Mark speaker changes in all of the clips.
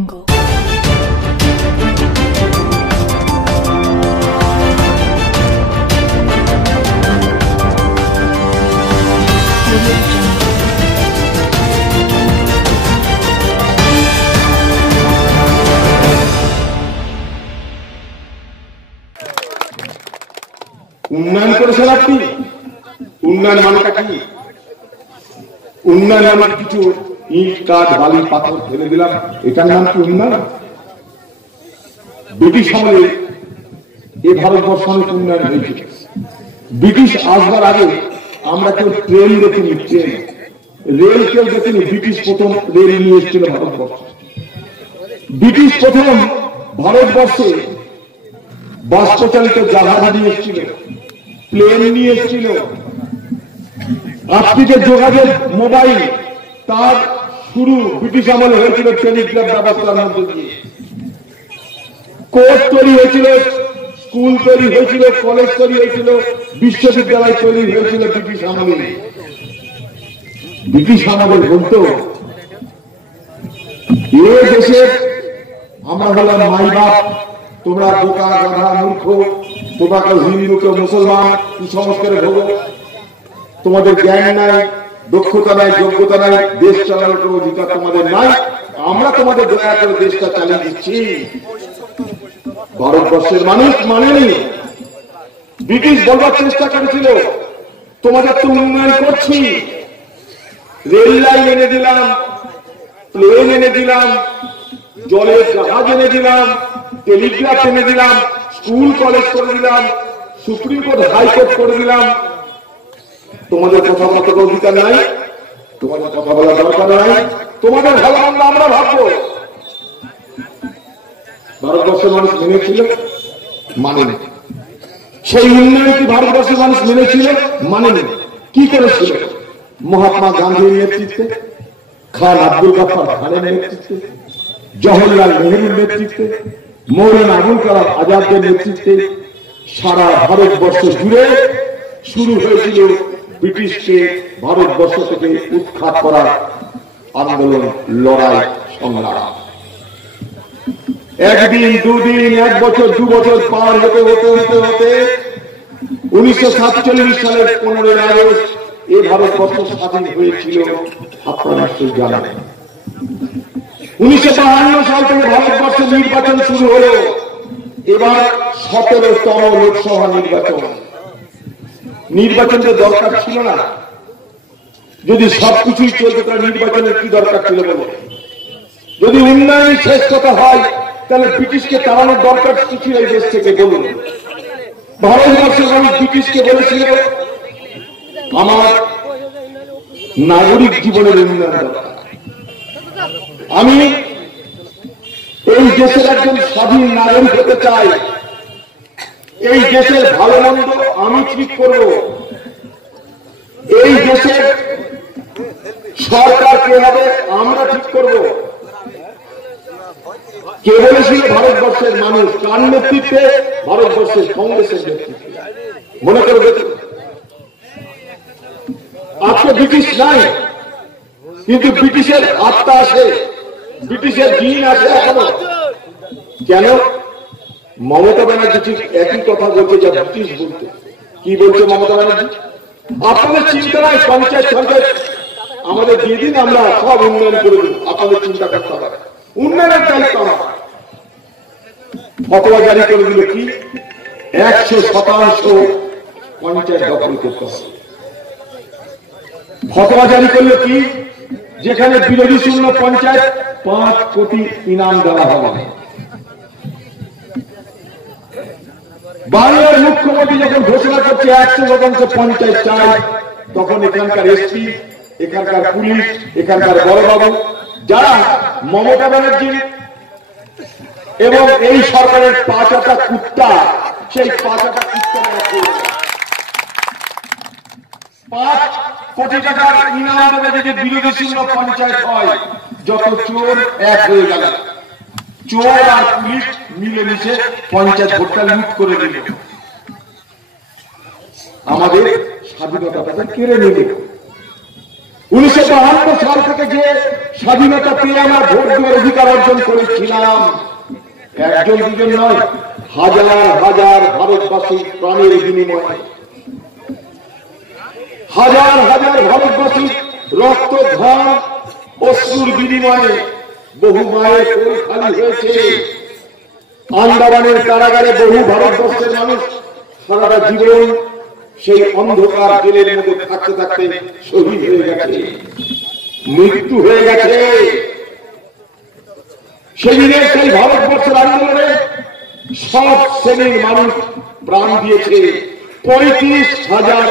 Speaker 1: jungle. Audio jungle.
Speaker 2: উন্নয়ন করেছেন আপনি উন্নয়ন মানেটা কি উন্নয়ন মানে কিছু ইট, কাঠ, বালি, পাথর ফেলে দিলাম। এটার নাম কি উন্নয়ন ব্রিটিশ আমলে এ ভারতবর্ষ অনেক উন্নয়ন হয়েছে। ব্রিটিশ আসবার আগে আমরা কেউ ট্রেন দেখিনি, ট্রেন। রেল কেউ দেখিনি, ব্রিটিশ প্রথম রেল নিয়ে এসেছিল ভারতবর্ষ। ব্রিটিশ প্রথম ভারতবর্ষে বাষ্পচালিত জাহাজ নিয়ে এসেছিল, প্লেন নিয়ে এসেছিল। আজকে যোগাযোগ মোবাইল, তার শুরু, ব্রিটিশ আমলে হয়েছিল টেলিগ্রাফ ব্যবস্থার মধ্যে দিয়ে। কোর্ট তৈরি হয়েছিল, স্কুল তৈরি হয়েছিল, কলেজ তৈরি হয়েছিল, বিশ্ববিদ্যালয় তৈরি হয়েছিল ব্রিটিশ আমলে। ব্রিটিশ আমলে বলতো, এ দেশের আমরা হলাম মাই বাপ, তোমরা বোকা, গাধা, মূর্খ তোমরা কেউ হিন্দু কেউ মুসলমান, কুসংস্কারে ভোগো, তোমাদের জ্ঞান নাই দক্ষতা নাই, যোগ্যতা নাই, দেশ চালানোর কোনো অধিকার তোমাদের নাই। আমরা তোমাদের দয়া করে দেশটা চালিয়ে দিচ্ছি। ভারতবর্ষের মানুষ মানেনি। ব্রিটিশ বলবার চেষ্টা করেছিল, তোমাদের তো উন্নয়ন করছি। রেল লাইন এনে দিলাম, প্লেন এনে দিলাম, জলের জাহাজ এনে দিলাম, টেলিগ্রাফ এনে দিলাম, স্কুল, কলেজ করে দিলাম, সুপ্রিম কোর্ট, হাইকোর্ট করে দিলাম। তোমাদের কথা মতো অধিকার নাই। তোমাদের কথা বলার দরকার নাই। তোমাদের ভালো মন্দ আমরা ভাববো। ভারতবর্ষের মানুষ মেনেছিল, মানেনি। সেই উন্নয়ন কি ভারতবর্ষের মানুষ মেনেছিল, মানেনি। কি করেছিল? মহাত্মা গান্ধীর নেতৃত্বে, খান আব্দুল গাফার খানের নেতৃত্বে, জওহরলাল নেহরুর নেতৃত্বে, মৌলানা আবুল কালাম আজাদের নেতৃত্বে সারা ভারতবর্ষ জুড়ে শুরু হয়েছিল ব্রিটিশকে ভারতবর্ষ থেকে উৎখাত করার আন্দোলন, লড়াই, সংগ্রাম। একদিন, দুদিন, এক বছর, দু বছর পার হতে হতে হতে হতে উনিশশো সাতচল্লিশ সালের পনেরোই আগস্ট এ ভারতবর্ষ স্বাধীন হয়েছিল আপনারা নিশ্চয়ই জানেন। উনিশশো বাহান্ন সাল থেকে ভারতবর্ষে নির্বাচন শুরু হলো। এবার সতেরোতম লোকসভা নির্বাচন। নির্বাচনের দরকার ছিল না। যদি সবকিছুই চলতে, তাহলে নির্বাচনের কি দরকার ছিল বলে? যদি উন্নয়ন কথা হয়, তাহলে ব্রিটিশকে তাড়ানোর দরকার কি ছিল এই দেশ থেকে বলুন? ভারতবর্ষের মানুষ ব্রিটিশকে বলেছিল আমার নাগরিক জীবনের উন্নয়ন দরকার। আমি এই দেশের একজন স্বাধীন নাগরিক হতে চাই। এই দেশের ভালো মন্দ আমি ঠিক করব? এই দেশের সরকার কে হবে আমরা ঠিক করব? কে বলেছিল ভারতবর্ষের মানুষ কার নেতৃত্বে? ভারতবর্ষের কংগ্রেসের নেতৃত্বে। মনে করে আজকে ব্রিটিশ নাই, কিন্তু ব্রিটিশের আত্মা আছে, ব্রিটিশের দিন আছে এখনও। কেন? মমতা ব্যানার্জি ঠিক একই কথা বলছে যা ব্রিটিশ বলতে কি বলছে মমতা ব্যানার্জি? আপনাদের চিন্তা নাই পঞ্চায়েত পঞ্চায়েত, আমাদের দিয়ে দিন আমরা সব উন্নয়ন করে দিন আপনাদের চিন্তা করতে হবে। উন্নয়নের দায়িত্ব আমার। ফতোয়া জারি করে দিল কি? একশো শতাংশ পঞ্চায়েত দখল করতে হবে। ফতোয়া জারি করল কি? যেখানে বিরোধী শূন্য পঞ্চায়েত, পাঁচ কোটি ইনাম দেওয়া হবে। বাংলার মুখ্যমন্ত্রী যখন ঘোষণা করছে একশো শতাংশ পঞ্চায়েত চাই, তখন এখানকার এসপি, এখানকার পুলিশ, এখানকার বড়বাবু, যারা মমতা ব্যানার্জি এবং এই সরকারের পাঁচাটা কুত্তা, সেই পাঁচাটা কুত্তা পাঁচ কোটি টাকার ইনাম যদি বিরোধী শূন্য পঞ্চায়েত হয়, যত চোর এক হয়ে গেল। চোর আর পুলিশ মিলে মিশে পঞ্চায়েত ভোটটা লুট করে দিল আমাদের স্বাধীনতাটা কেড়ে নিল। উনিশশো বাহান্ন সাল থেকে যে স্বাধীনতা পেয়ে আমরা ভোট দেওয়ার অধিকার অর্জন করেছিলাম, একজন দুজন নয়, হাজার হাজার ভারতবাসী প্রাণের বিনিময়ে। হাজার হাজার ভারতবাসী রক্ত ঘাম অশ্রুর বিনিময়ে বহু মায়ের কোল খালি হয়েছে। আন্দামানের কারাগারে বহু ভারতবর্ষের মানুষ সারাটা জীবন সেই অন্ধকার জেলের মধ্যে থাকতে থাকতে শহীদ হয়ে গেছে। মৃত্যু হয়ে গেছে। সেদিনের সেই ভারতবর্ষের আন্দোলনে সব শ্রেণির মানুষ প্রাণ দিয়েছে। পঁয়ত্রিশ হাজার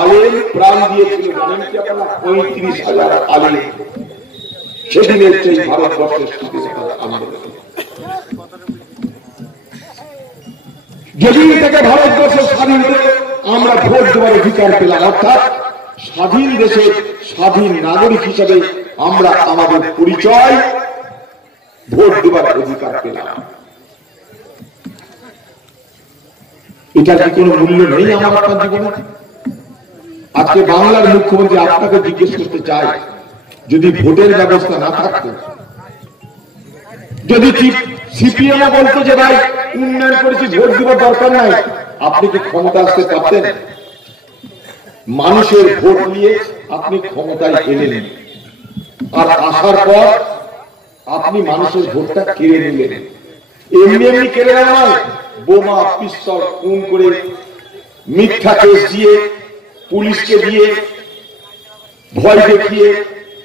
Speaker 2: আলেম প্রাণ দিয়েছিল। জানেন কি আপনারা? পঁয়ত্রিশ হাজার আলেম। সেদিনের সেই ভারতবর্ষের স্বাধীনতার আন্দোলন যেদিন থেকে ভারতবর্ষ স্বাধীন আমরা ভোট দেওয়ার অধিকার পেলাম, অর্থাৎ স্বাধীন দেশের স্বাধীন নাগরিক হিসাবে আমরা আমাদের পরিচয় ভোট দেওয়ার অধিকার পেলাম। কি কোনো মূল্য নেই আমার আপনার জীবনে? আজকে বাংলার মুখ্যমন্ত্রী আপনাকে জিজ্ঞেস করতে চাই যদি ভোটের ব্যবস্থা না থাকতো, যদি সিপিএম বলতো যে ভাই, উন্নয়ন করেছি, ভোট দেওয়ার দরকার নাই, আপনি কি ক্ষমতা আসতে পারতেন? মানুষের ভোট নিয়ে আপনি ক্ষমতায় এলেন আর আসার পর আপনি মানুষের ভোটটা কেড়ে নিলেন। এমনি এমনি কেড়ে নেওয়া বোমা, পিস্তল, খুন করে মিথ্যা কেস দিয়ে, পুলিশকে দিয়ে, ভয় দেখিয়ে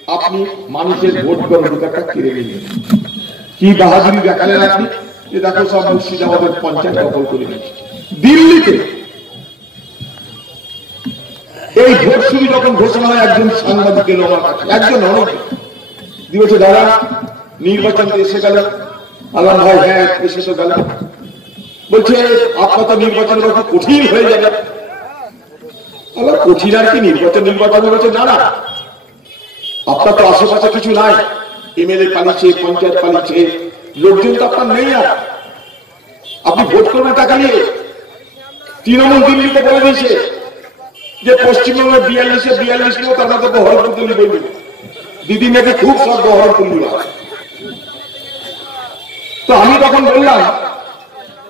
Speaker 2: আপনি মানুষের ভোট অধিকারটা কেড়ে নিলেন। কি বাহাদুরি দেখালেন আপনি? যে দেখো সব মুর্শিদাবাদের পঞ্চায়েত দখল করে দিল্লিতে এই ভোট শুরু যখন ঘোষণা হয়, একজন সাংবাদিক এলো আমার কাছে। একজন অনেক দিবসে দাদা, নির্বাচন এসে গেল। আলাম ভাই হ্যাঁ এসে তো গেল। বলছে, আপনার তো নির্বাচন কঠিন হয়ে যাবে। আল্লাহ কঠিন আর কি নির্বাচন নির্বাচন না না আপনার তো আশেপাশে কিছু নাই। এমএলএ পালিয়েছে, পঞ্চায়েত পালিয়েছে। লোকজন তো আপনার নেই আর। আপনি ভোট করবেন টাকা নিয়ে? তৃণমূল দিল্লিতে বলে দিয়েছে যে পশ্চিমবঙ্গের বিয়াল্লিশে বিয়াল্লিশ নিয়েও তার মধ্যে বহরমপুর দিল্লি বলবে দিদি নাকি খুব সব বহরমপুর তো আমি তখন বললাম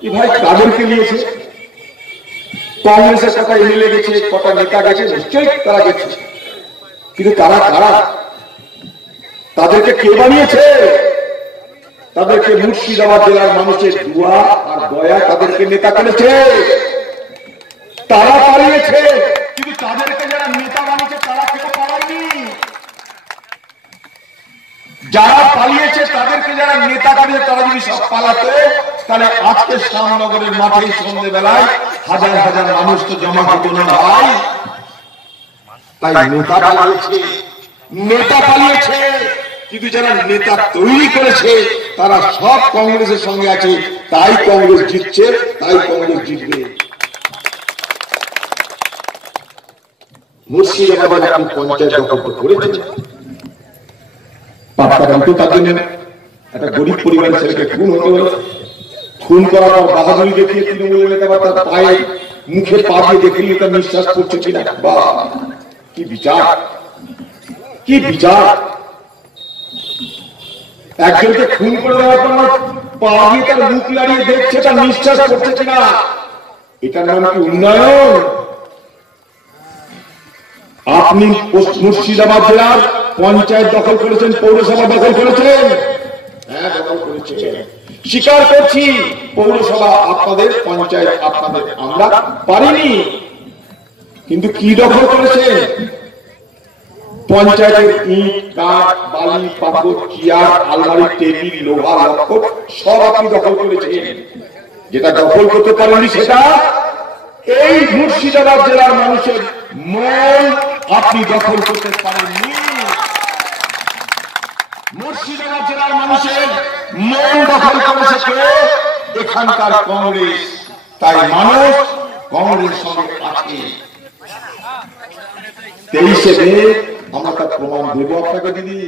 Speaker 2: কি ভাই, কাদেরকে নিয়েছে? কংগ্রেসের কটা এমএলএ গেছে, কটা নেতা গেছে, নিশ্চয়ই তারা গেছে। কিন্তু তারা কারা? তাদেরকে কে বানিয়েছে? তাদেরকে মুর্শিদাবাদ জেলার মানুষের দোয়া আর দয়া তাদেরকে নেতা করেছে। তারা পালিয়েছে কিন্তু তাদেরকে যারা নেতা বানিয়েছে তারা কেউ পালায়নি। যারা পালিয়েছে তাদেরকে যারা নেতা করেছে তারা যদি সব পালাতো তাহলে আজকে শ্যামনগরের মাঠে সন্ধ্যেবেলায় হাজার হাজার মানুষ তো জমা হতো না ভাই। তাই নেতা পালিয়েছে। নেতা পালিয়েছে। কিন্তু যারা নেতা তৈরি করেছে, তারা সব কংগ্রেসের সঙ্গে আছে। তাই কংগ্রেস জিতছে, তাই কংগ্রেস জিতবে। মুর্শিদাবাদে পঞ্চায়েত জন্য একটা গরিব পরিবারের নিঃশ্বাস পড়ছে বা কি বিচার! কি বিচার! একজনকে খুন করে দেওয়ার পর পা দিয়ে তার মুখ লাড়িয়ে দেখছে, তার নিঃশ্বাস পড়ছে কিনা? এটার নাম কি উন্নয়ন? আপনি মুর্শিদাবাদ জেলার পঞ্চায়েত দখল করেছেন, পৌরসভা দখল করেছেন হ্যাঁ স্বীকার করছি, পৌরসভা আপনাদের, পঞ্চায়েত আপনাদের আমরা পারিনি। কিন্তু কি দখল করেছেন? পঞ্চায়েতের ইট, কাঠ, বালি পাথর চেয়ার, আলমারি, টেবিল, লোহা, লক্ষ্য, সব আপনি দখল করেছেন যেটা দখল করতে পারেননি সেটা এই মুর্শিদাবাদ জেলার মানুষের মন আপনি দখল করতে পারেননি। মুর্শিদাবাদ জেলার মানুষের মন দখল করেছে কে? এখানকার কংগ্রেস। তাই মানুষ কংগ্রেস সঙ্গে আছে তেইশে মে আমরা তার প্রমাণ দেবো আপনাকে দিদি।